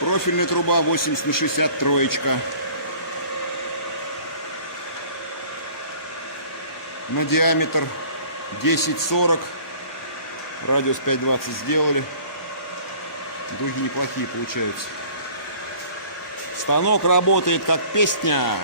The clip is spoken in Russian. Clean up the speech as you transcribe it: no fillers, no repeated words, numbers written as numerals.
Профильная труба 80 на 60 троечка. На диаметр 10-40. Радиус 5,20 сделали. Дуги неплохие получаются. Станок работает как песня.